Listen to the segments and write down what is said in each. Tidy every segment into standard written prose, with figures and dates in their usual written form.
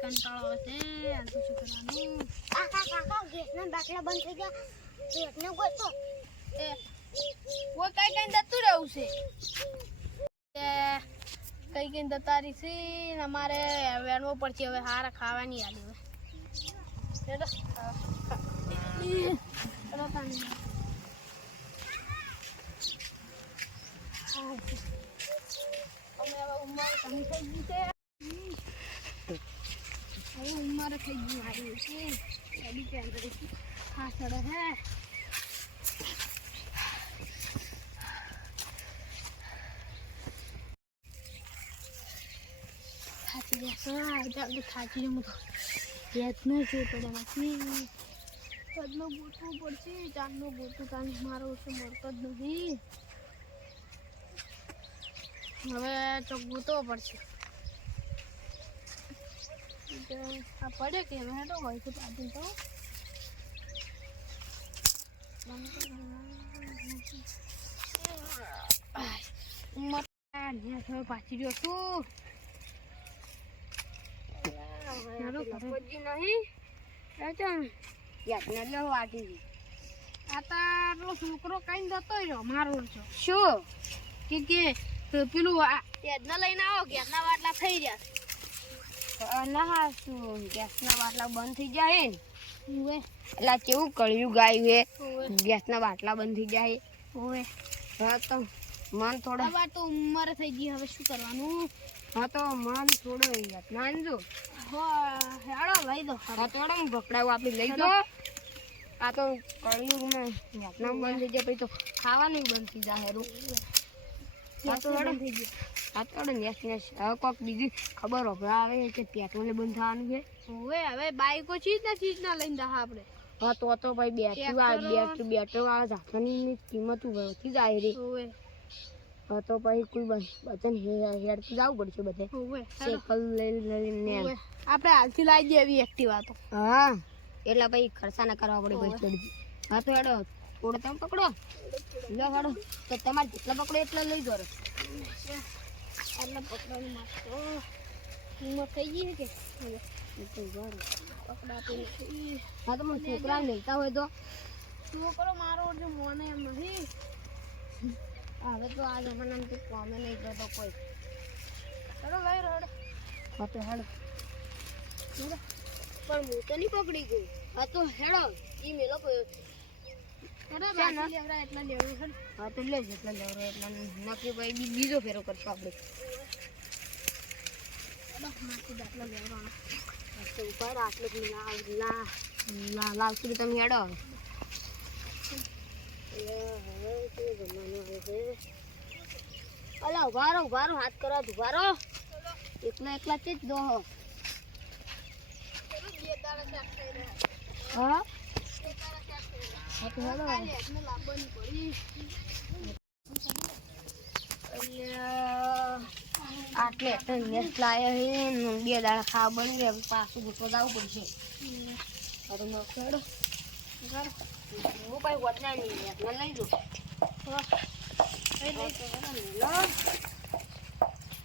કંટાળો છે આ તો શું કરવાનું કાકા ગેસના બાટલા બંધ થઈ ગયા પેટને ગોતો એ કોઈ કઈ જતું રહેવું છે કઈ દતારી છે ને અમારે વેણવો પડશે હવે હારા ખાવાની આલી હવે ઉંમર થઈ ગઈ મારી છે હા સડે હે થાકી હું તો યાદ ન જોઈ પડે નથી આજનો ગોતવું પડશે ચાંદનો ગોતું તાને મારો ઓછો મળતો જ નથી હવે તો ગોતવો પડશે આ પડે કે હવે હેડો હોય તો પાછી તો પાછી ગયો છું છોકરો કઈ જતો રહ્યો મારો છો શું કે પેલું યાદના લઈને આવો ગેસના વાટલા થઈ રહ્યા ના શું ગેસના બાટલા બંધ થઈ જાય ને એટલે કેવું કળિયું ગાયું હે ગેસના બાટલા બંધ થઈ જાય ઓવે હા તો મન થોડો હવે તો ઉંમર થઈ ગઈ હવે શું કરવાનું હા તો મન થોડો યાતના આનજો હેડો લઈ દો હા તો હેડો હું ભકડાવું આપણે લઈ દો આ તો કળિયુગમાં યાતના બંધ થઈ જાય પછી તો ખાવાનું બંધ થઈ જાય હેરું હા તો હેડો થઈ ગયું હા તો હેડો નેસ હવે કોઈક બીજી ખબર આવે કે પેટ્રોલે બંધ થવાનું છે હવે બાઈકો ચીજ ના લઈને જા આપણે હા તો ભાઈ બેટરી વાળા ઝાકરની કિંમત વધી જાય રે હા તો પછી કોઈ બચન હેડથી જવું પડશે બધે સાયકલ લઈને આપણે હાલથી લાવી દઈએ એવી એક્ટિવા તો હા એટલે પછી ખર્ચા ના કરવા પડે પછી ચડી હા તો હેડો થોડો તમે પકડો લો હેડો તો તમારે જેટલા પકડો એટલા લઈ દો એટલે પકડવાનું માગતો કિંમત થઈ ગઈ કે હા તો મને છોકરા લેતા હોય તો છોકરો મારો જો મોને એમ નથી હવે તો આ જમાનામાં તો કોમે નહીં કરતો કોઈ હેડો લઈ રહ્યો હા તો હેડો પણ હું તો નહીં પકડી ગયું હા તો હેડો ઈ મેલો એટલા લેવું છે હા તો લે જેટલા લેવરો એટલા નક્કી ભાઈ બીજો ફેરો કરશો આપણે ઉપર આટલું લાવશું તમે હેડો અલા ઉભારો હાથ કરો ઉભારો એકલા જ દો હા આટલે નેસ લાયા હે 2 દાડા ખાવા બની ગયા પાછું ગોતવા જવું પડશે અરે નો ખેડો હું ભાઈ વટના નહીં લઈ દઉં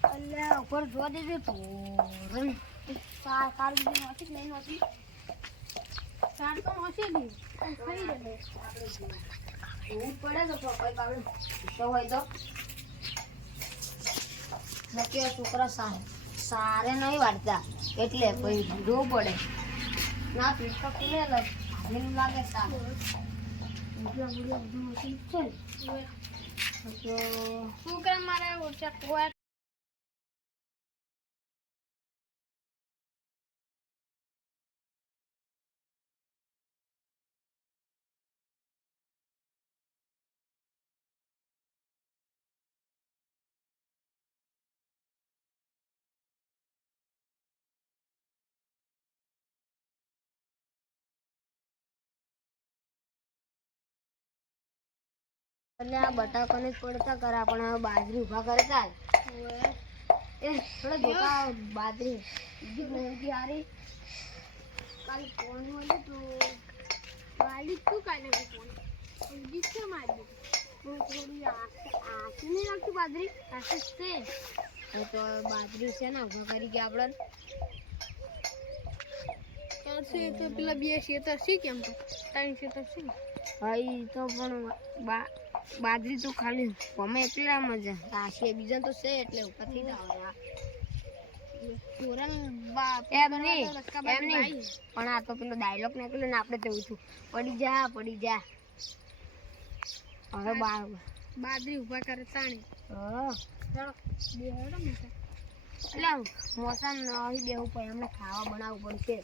અલ્યા ઉપર જોવા દેજે તો સારું બીજું નથી નહીં નથી સાર તો હશે નહીં થઈ રહે એવું પડે તો ભાઈ બાબુ હોય તો નક્કી છોકરા સારે નહીં વાળતા એટલે પછી જોવું પડે ના પીઠ તો ખુલે ભાગીને લાગે સારું શું કરે મારે ઓછા એટલે આ બટાકાને પડતા કરા પણ હવે બાજરી ઉભા કરતા એ થોડા જોતા બાજરી બીજી હારી કાલે ફોન હોય તો વાલી તું કાલે ફોન જીત છે મારી થોડી આસી નહીં લાગતી બાજરી આસી છે એ તો બાજરી છે ને ઉભા કરી ગયા આપણે છે તો પેલા બે ખેતર છે કેમ તો ત્રણ ખેતર છે હા ઈ તો પણ બાજરી તો ખાલી અમે એકલામાં જ આ છે બીજા તો છે એટલે ઉપરથી જ આવે એમ નહીં પણ આ તો પેલો ડાયલોગ નીકળ્યો ને આપણે તેવું છું પડી જા હવે બાજરી ઉભા કરે તાણી હા ચાલો બે હેડો મોટા એટલે મોસમ નહીં બેવું પડે એમને ખાવા બનાવવું પડશે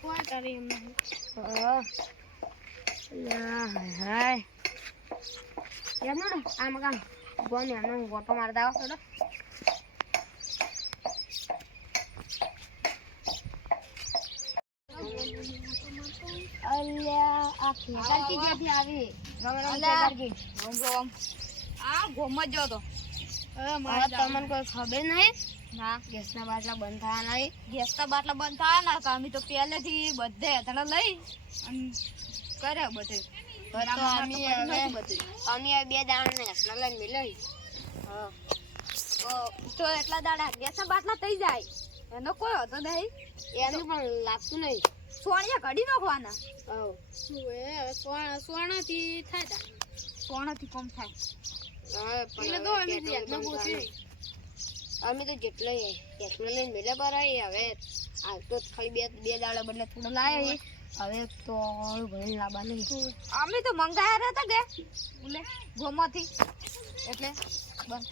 કોઈ કરે એમ નહીં હાય એમ ને આમ કામ ગોને એમને ગોટો મારતા આવો થોડો અલ્યા આ ખેતરથી જ્યાંથી આવી આ ગોમાં જો તો હવે તમને કોઈ ખબર નહીં ના ગેસના બાટલા બંધ થયા નહીં ગેસના બાટલા બંધ થાય ના તો અમે તો પહેલેથી બધે તને લઈ અને કર્યા બધે તો અમે બે દાણા ગેસના લઈને મિલાવી હા તો એટલા દાડા ગેસના બાટલા થઈ જાય એનો કોઈ હતો નહીં એનું પણ લાગતું નહીં સોણિયા કઢી નાખવાના હા શું એ સોણાથી થાય સોણાથી કમ થાય એટલે તો અમે ગેસના પૂછી અમે તો જેટલો લઈને મેલે પર હવે હાલ તો ખાલી બે દાડા બદલે થોડો લાયા હવે તો ભણી લાવવા નહીં અમે તો મંગાયા હતા કે બોલે ગોમાંથી એટલે બસ